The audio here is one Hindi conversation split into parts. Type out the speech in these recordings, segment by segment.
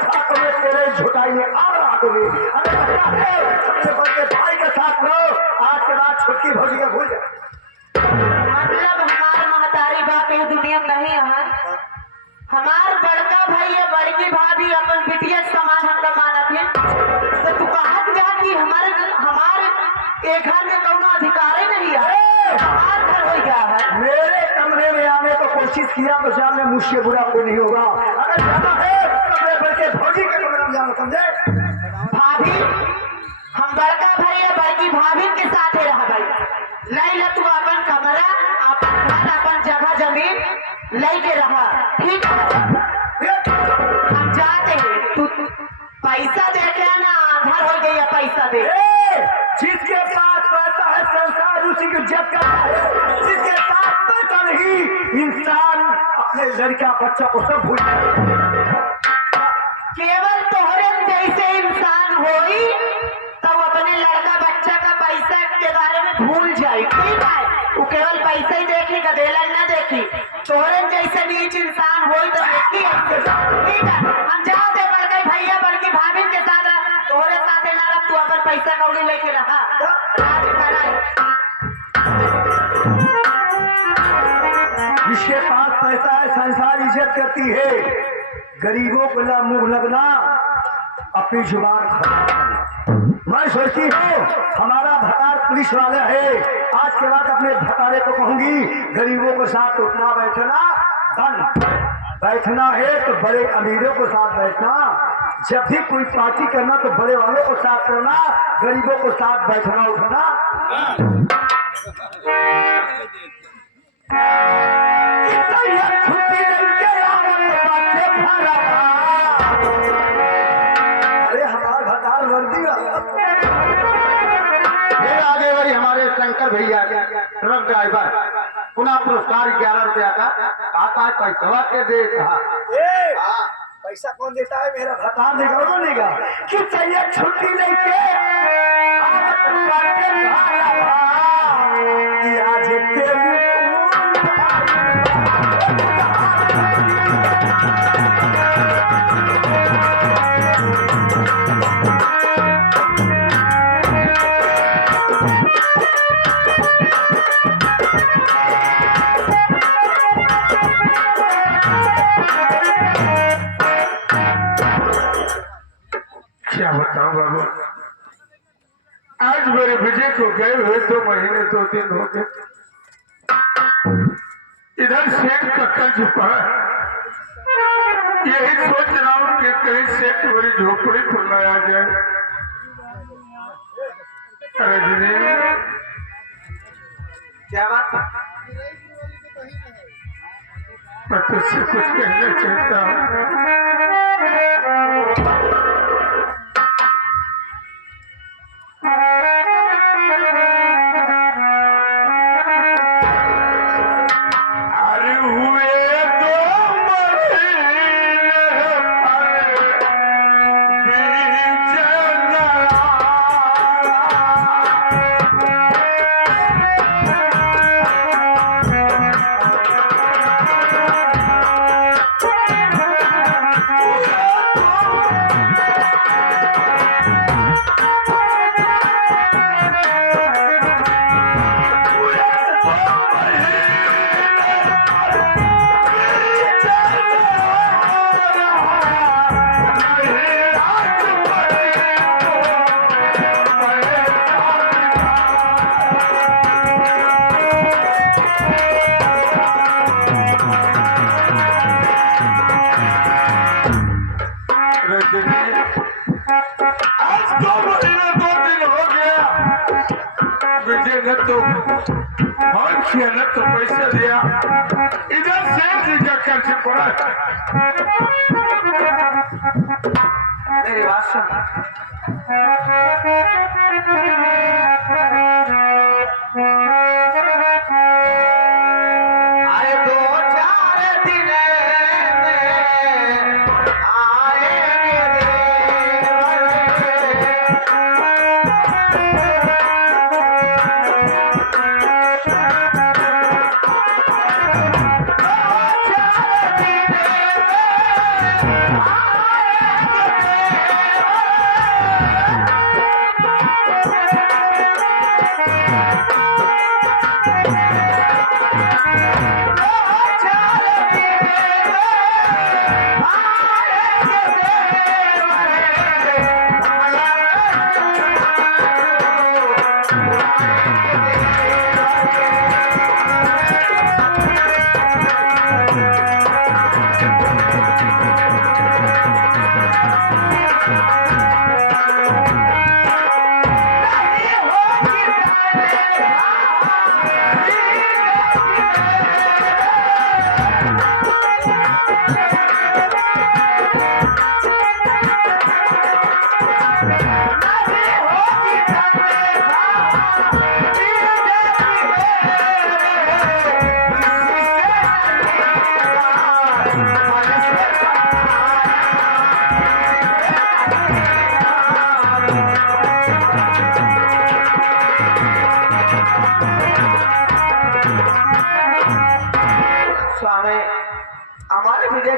छात्र में तेरे झुटाई में आ रहा तुम्हें। अरे अपने बड़े भाई के साथ रहो, आज के बाद छुट्टी भोजी का भूल जाए। मतलब हमार महतारी बाप इस दुनिया में नहीं है। हमार बड़का भाई है, बड़की भाभी अपन बिटिया समान हमका मानत है। तो तू कहत जा कि हमारे एक घर में कोनो अधिकार ही नहीं है, हमार घर हो गया है। मेरे कमरे में आने को कोशिश किया तो सामने मुझसे बुरा कोई नहीं होगा। अगर जाना है अपने बड़के भौजी के कमरे में जाना, समझे? भाभी हम बड़का भाई है, बड़की भाभी के साथ ही रह भाई। लई ल तू अपन कमरा, अपन घर, अपन जगह जमीन लई के रहा, ठीक है? हम जाते हैं, तू पैसा दे के ना, आधार हो गई है पैसा दे। जिसके पास पैसा है संसार उसी की इज्जत करता है, जिसके पास पैसा नहीं इंसान अपने लड़का बच्चा को सब भूल जाए। केवल तोहरे जैसे इंसान होई तब अपने लड़का बच्चा का पैसा के बारे में भूल जाए, ठीक है? वो केवल पैसा ही देखी, गधेला ना देखी। तोहरे जैसे नीच इंसान होई तो देखी, ठीक है? हम जाओ दे बड़के भैया बड़की भाभी के साथ, तोहरे साथ ना रख, तू अपन पैसा कौड़ी लेके रहा। जिसके पास पैसा है संसार इज्जत करती है, गरीबों को ना मुंह लगना, अपनी जुबान खाना। मैं सोचती हूँ हमारा भतार पुलिस वाला है, आज के बाद अपने भतारे को कहूंगी गरीबों के साथ उठना बैठना बंद। बैठना है तो बड़े अमीरों के साथ बैठना, जब भी कोई पार्टी करना तो बड़े वालों को साथ करना, गरीबों को साथ बैठना उठना। अरे हमारा भतार वर्दी वाला आगे वही हमारे शंकर भैया ट्रक ड्राइवर, पुनः पुरस्कार 11 रुपया का आता है, पैसा के दे कहा। पैसा कौन देता है? मेरा भतार देगा, वो देगा कि चाहिए छुट्टी लेके आज क्या बताऊं बाबू, आज मेरे विजय को गए हुए 2 महीने 2 दिन हो गए। इधर सेठ का कल झुका है, यही सोच रहा हूं कि कहीं सेठ मेरी झोपड़ी पर न आ जाए। रजनी क्या बात, मैं तुझसे कुछ कहना चाहता हूँ। विजय ने तो न तो पैसा दिया, इधर सेठ जी का कर्ज पड़ा। मेरी बात सुन, आए 2-4 दिन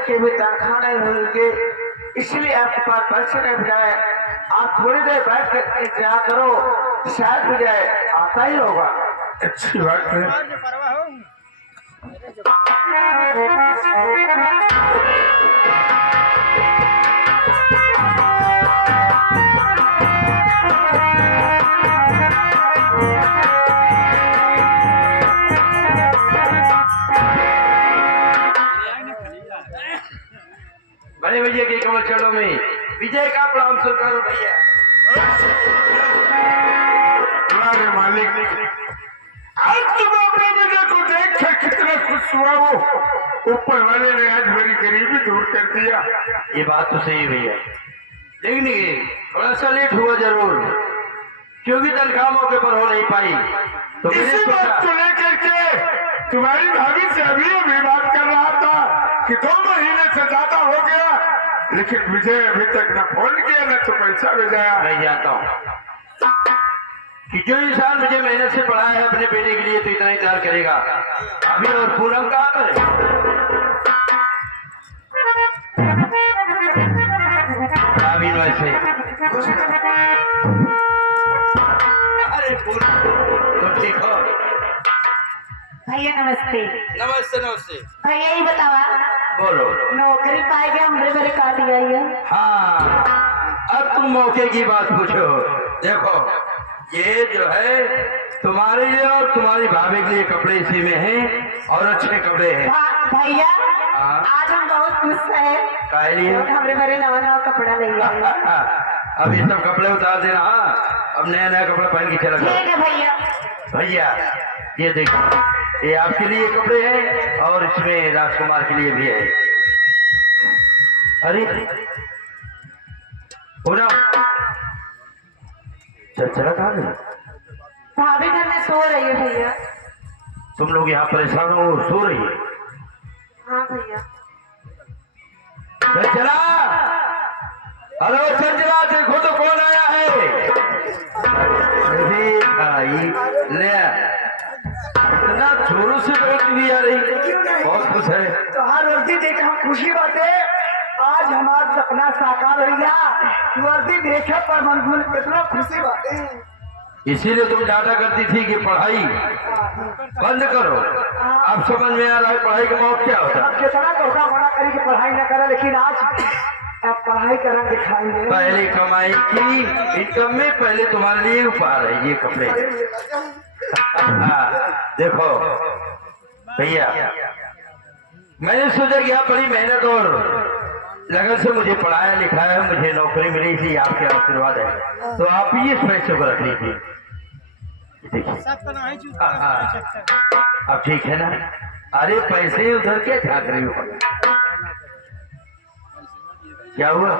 के भी तनख्वाह नहीं होंगे, इसलिए आपके पास पैसे नहीं भेजाए। आप थोड़ी देर बैठ कर इंतजार करो, शायद हो जाए, आता ही होगा। अच्छी बात है। बड़े भैया के कमल चरणों में विजय का प्रणाम स्वीकारो भैया। अरे मालिक, आज तुम अपने बेटे को देख कर कितना खुश हुआ। वो ऊपर वाले ने आज मेरी गरीबी दूर कर दिया। ये बात तो सही है भैया, लेकिन ये थोड़ा सा लेट हुआ जरूर, क्योंकि तनख्वाह मौके पर हो नहीं पाई। तो मैंने इसी बात सोचा को लेकर के तुम्हारी भाभी से अभी बात कर रहा था कि 2 महीने से ज्यादा हो गया, लेकिन विजय अभी तक न फोन किया न तो पैसा भेजाया। मैं जानता हूँ कि जो इंसान मुझे मेहनत से पढ़ाया है अपने बेटे के लिए, तो इतना इंतजार करेगा। अभी और पूनम कहाँ पर है? अभी वैसे अरे पूनम तुम ठीक हो? भैया नमस्ते। नमस्ते नमस्ते। भैया ही बतावा, बोलो। नौकरी पाए गए हमरे मेरे काट गई है। हाँ, अब तुम मौके की बात पूछो। देखो, ये जो है तुम्हारे लिए और तुम्हारी भाभी के लिए कपड़े इसी में हैं, और अच्छे कपड़े हैं। भैया हाँ। आज हम बहुत खुश हैं, काहे लिए? हमरे मेरे नवा नवा कपड़ा नहीं आया। अब ये सब कपड़े उतार देना। हाँ, अब नया नया कपड़ा पहन के चला ठीक जाओ। है भैया। भैया ये देखो, ये आपके लिए कपड़े हैं और इसमें राजकुमार के लिए भी है। अरे पूरा चला कहाँ गई? भाभी घर में सो रही है भैया। तुम लोग यहाँ परेशान हो, सो रही है? हाँ भैया। चला, हेलो चंचला, देखो तो कौन आया है। अरे भाई ले, इतना जोरों से बोलती हुई आ रही, बहुत खुश है। तो हर वर्दी देख हम खुशी बाते, आज हमारा सपना साकार हो गया। वर्दी देखे पर मन कितना खुशी बाते। इसीलिए तुम डाटा करती थी कि पढ़ाई बंद करो। अब समझ में आ रहा है पढ़ाई का मौत क्या होता है। कितना धोखा बड़ा करी कि पढ़ाई न करे, लेकिन आज अब पढ़ाई कर दिखाएंगे। पहले कमाई की इनकम में पहले तुम्हारे लिए उपहार है ये कपड़े। देखो भैया, मैंने सोचा कि आप बड़ी मेहनत और लगन से मुझे पढ़ाया लिखाया, मुझे नौकरी मिली थी, आपके आशीर्वाद है, तो आप ये इस पैसे को रख लीजिए। देखिए अब ठीक है ना? अरे पैसे उधर क्या झाँक रही हो? क्या हुआ?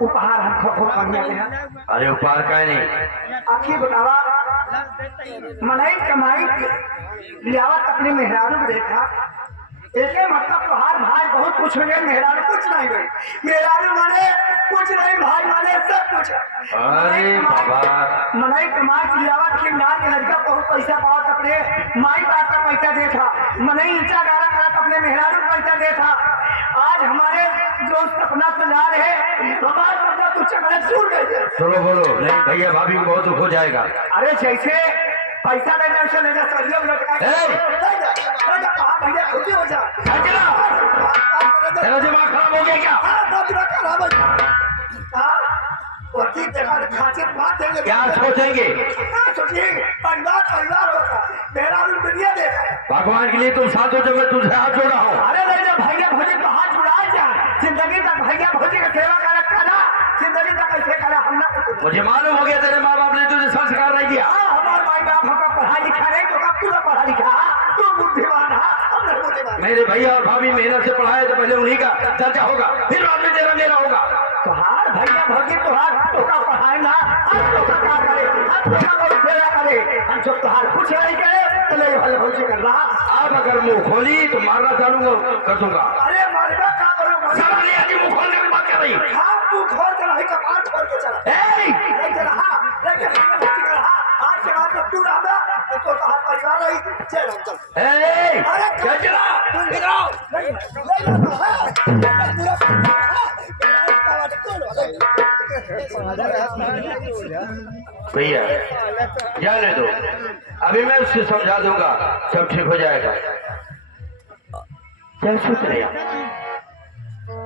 उपहार हम खूब बढ़िया है। अरे उपहार का नहीं, आखिर बतावा, मलाई कमाई लियावत अपने मेहरारू को देखा, एक मतलब तोहार भाई बहुत कुछ हो गए, मेहरारू कुछ नहीं गई। मेहरारू माने कुछ नहीं, भाई माने सब कुछ। अरे बाबा, मलाई कमाई लियावत के नाल के लड़का बहुत पैसा पावत, अपने माई बाप का पैसा देखा, मनई ईंचा गारा करत अपने मेहरारू को पैसा देखा। आज हमारे जो सपना सजा रहे, हमारा सपना तो चकरा छूट गए। चलो बोलो। नहीं भैया, भाभी को बहुत दुख हो जाएगा। अरे जैसे पैसा लेना उसे लेना, सरियों में लटका के कहा भैया खुशी हो जा। तेरा दिमाग खराब हो गया क्या? क्या सोचेंगे? सोचिए परिवार परिवार होगा, मेरा भी दुनिया देखा है। भगवान के लिए तुम साथ हो, जब मैं तुझसे हाथ जोड़ा हूँ। अरे नहीं नहीं, भैया भोजी तो हाथ जुड़ा जाए, जिंदगी तक भैया भोजी का सेवा कर रखा ना, जिंदगी तक ऐसे करा हमने। मुझे मालूम हो गया तेरे माँ बाप ने तुझे संस्कार नहीं दिया। हमारे माई बाप हमका पढ़ा लिखा नहीं, तो कब पूरा पढ़ा लिखा, तू बुद्धिमान है, हम नहीं बुद्धिमान। मेरे भैया और भाभी मेहनत से पढ़ाए तो पहले उन्हीं का दर्जा होगा, फिर बाद में तेरा मेरा होगा। तुहार भैया भोजी तुहार तोका पढ़ाए ना, हम तोका क्या करे, हम तोका बहुत सेवा करे, हम जब तुहार कुछ नहीं करे तो ले भले भोजी कर रहा। अब अगर मुंह खोली तो मारना चालू कर दूंगा। अरे मारना क्या करो, समझ लिया कि मुंह खोलने की बात कर रही। हाँ तू खोल कर रही, कपार खोल के चला। ए! लेके रहा, लेके भैया भोजी कर रहा, आज के बाद जब तू रहा तो आपको कहा परिवार रही चल हम चल चल चला भैया जाने दो, अभी मैं उससे समझा दूंगा, सब ठीक हो जाएगा। क्या सोच रहे हैं?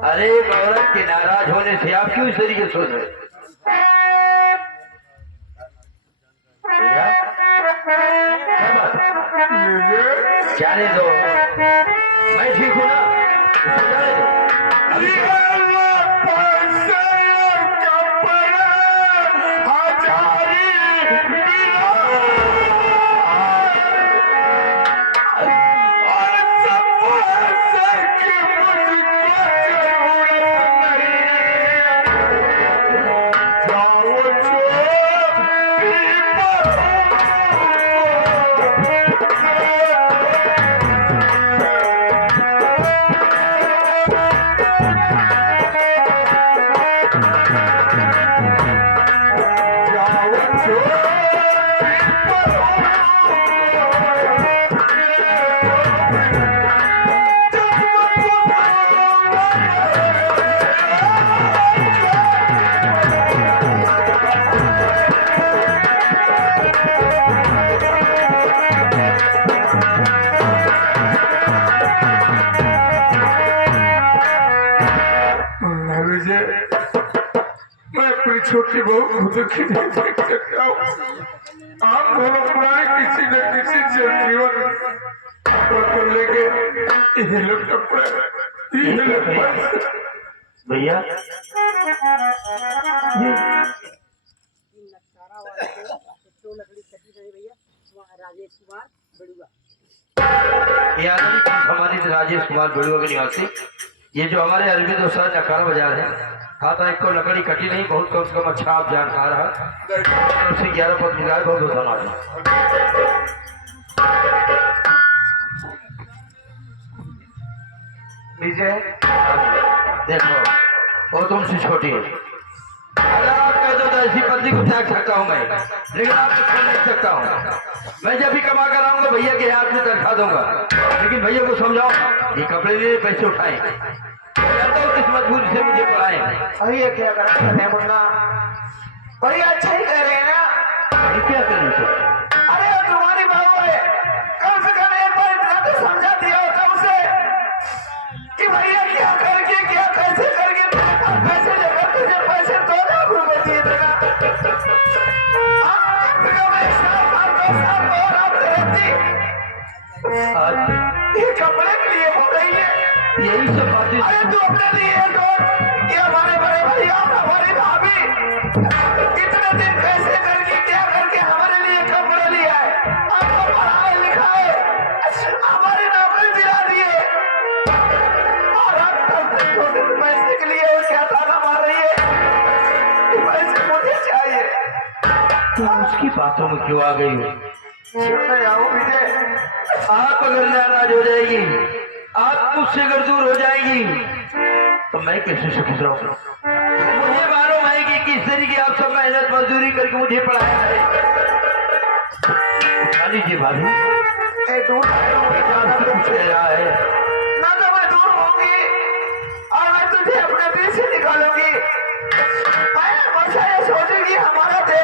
अरे एक औरत के नाराज होने से आप क्यों इस तरीके से सोच रहे? भैया क्या बात है? जाने दो, मैं ठीक हूँ ना, उसको जाने दो। अभी मैं अपनी छोटी बहू को दुखी नहीं देख सकता हूँ। आप दोनों पुराने किसी न किसी से जीवन कर लेंगे। ये लोग भैया ये हमारी राजेश कुमार बड़ुआ के निवासी, ये जो हमारे अरबी दोस्त नकार बाजार है, हाँ तो एक को लकड़ी कटी नहीं, बहुत कम से कम अच्छा आप जानकार है, उससे 11 पद मिला है, बहुत धन्यवाद। लीजिए देखो, वो तुमसे छोटी है, अगर आप कह दो तो ऐसी पत्नी को त्याग सकता हूँ मैं, लेकिन आपको छोड़ नहीं सकता हूँ। मैं जब भी कमा कर आऊंगा भैया के हाथ में तनखा दूंगा, लेकिन भैया को समझाओ ये कपड़े लिए पैसे उठाए, किस मजबूरी से मुझे पढ़ाए। अरे ये क्या कर रहे हैं मुन्ना? भैया अच्छा ही कह रहे हैं ना? ये क्या करें तो? अरे वो तुम्हारी बहू है, कम से कम एक बार इतना तो समझा दिया होता उसे कि भैया क्या करके क्या कैसे करके पैसे लेकर तुझे पैसे 2 लाख रुपए दिए थे ना। कम से कम 1 साल 2 साल और आपसे रहती आज ये कपड़े के लिए हो रही है। यही सब बातें अरे तू अपने लिए दो, ये हमारे बड़े भैया और हमारी भाभी कितने दिन कैसे करके क्या करके हमारे लिए कपड़े लिया है, हमको पढ़ाए लिखाए, हमारी नौकरी दिला दिए, और अब छोटे से पैसे के लिए वो क्या ताना मार रही है? ये पैसे मुझे चाहिए। तुम उसकी बातों में क्यों आ गई हो? क्यों नहीं आऊं विजय? आप अगर नाराज हो जाएगी, आप मुझसे अगर दूर हो जाएगी, तो मैं कैसे से खुश रहूंगा? मुझे मालूम है कि किस तरीके आप सब मेहनत मजदूरी करके मुझे पढ़ाया है। उठा लीजिए भाभी, ए दूर बेटा पूछ रहा है,